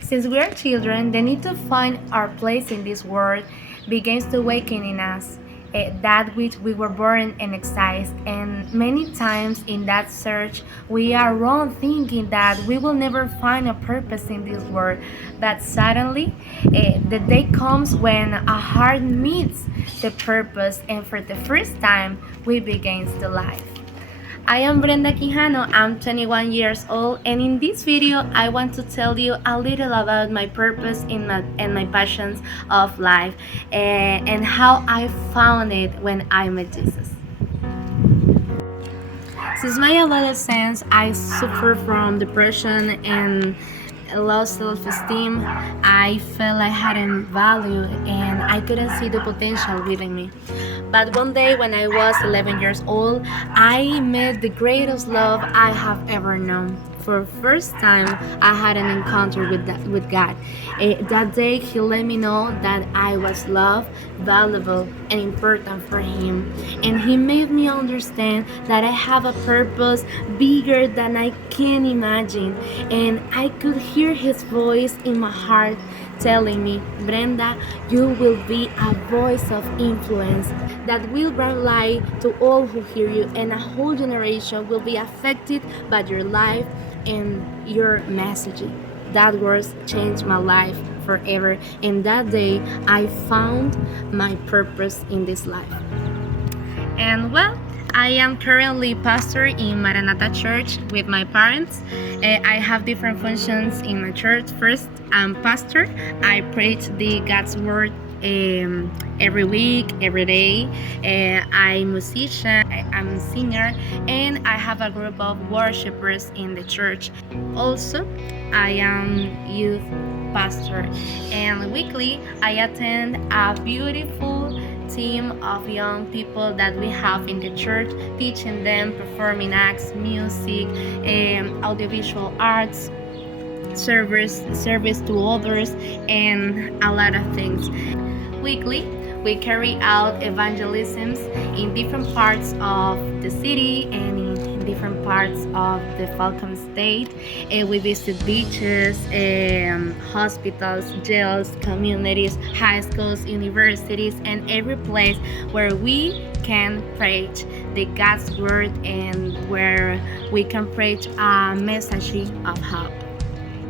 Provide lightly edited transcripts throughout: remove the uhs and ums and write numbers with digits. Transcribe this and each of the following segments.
Since we are children, the need to find our place in this world begins to awaken in us. That which we were born and excised, and many times in that search, we are wrong thinking that we will never find a purpose in this world. But suddenly, the day comes when a heart meets the purpose, and for the first time, we begins to life. I am Brenda Quijano, I'm 21 years old, and in this video I want to tell you a little about my purpose and my passions of life, and how I found it when I met Jesus. Since my adolescence, I suffered from depression and low self-esteem. I felt I hadn't value and I couldn't see the potential within me. But one day when I was 11 years old, I met the greatest love I have ever known. For the first time, I had an encounter with God. That day, He let me know that I was loved, valuable, and important for Him. And He made me understand that I have a purpose bigger than I can imagine. And I could hear His voice in my heart telling me, Brenda, you will be a voice of influence that will bring light to all who hear you, and a whole generation will be affected by your life and your messaging. That words changed my life forever, and that day I found my purpose in this life. And well, I am currently pastor in Maranatha Church with my parents. I have different functions in my church. First, I'm pastor. I preach the God's word every week, every day. I'm a musician, I'm a singer, and I have a group of worshipers in the church. Also, I am youth pastor, and weekly I attend a beautiful team of young people that we have in the church, teaching them performing acts, music, audiovisual arts, service to others, and a lot of things. Weekly, we carry out evangelisms in different parts of the city and in different parts of the Falcon State. We visit beaches, hospitals, jails, communities, high schools, universities, and every place where we can preach the God's word and where we can preach a message of hope.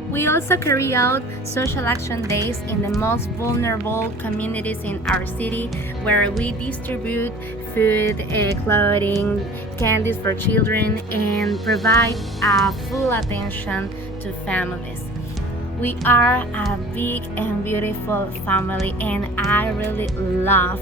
We also carry out social action days in the most vulnerable communities in our city, where we distribute food, clothing, candies for children, and provide full attention to families. We are a big and beautiful family, and I really love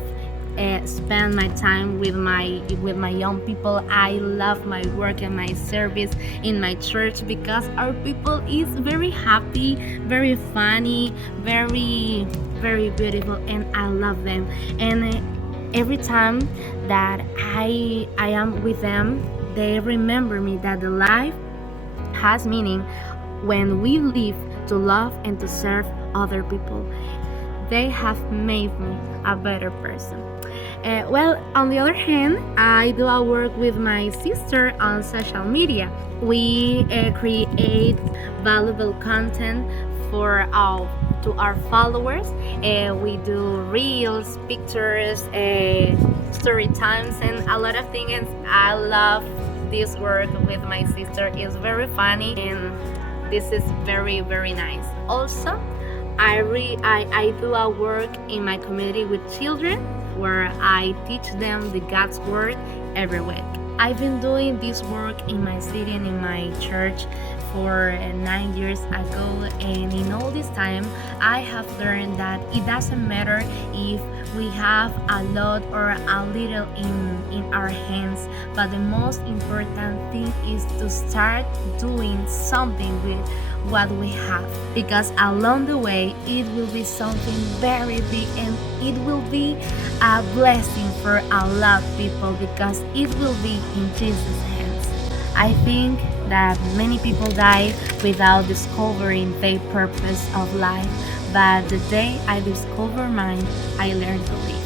spend my time with my young people. I love my work and my service in my church because our people is very happy, very funny, very beautiful, and I love them. And every time that I am with them, they remember me that the life has meaning when we live to love and to serve other people. They have made me a better person. Well, on the other hand, I do a work with my sister on social media. We create valuable content for to our followers. We do reels, pictures, story times, and a lot of things. I love this work with my sister. It's very funny, and this is very nice. Also, I do a work in my community with children where I teach them the God's word every week. I've been doing this work in my city and in my church for 9 years ago, and in all this time I have learned that it doesn't matter if we have a lot or a little in our hands, but the most important thing is to start doing something with what we have, because along the way it will be something very big, and it will be a blessing for a lot of people because it will be in Jesus' hands. I think that many people die without discovering their purpose of life, but the day I discovered mine, I learned to live.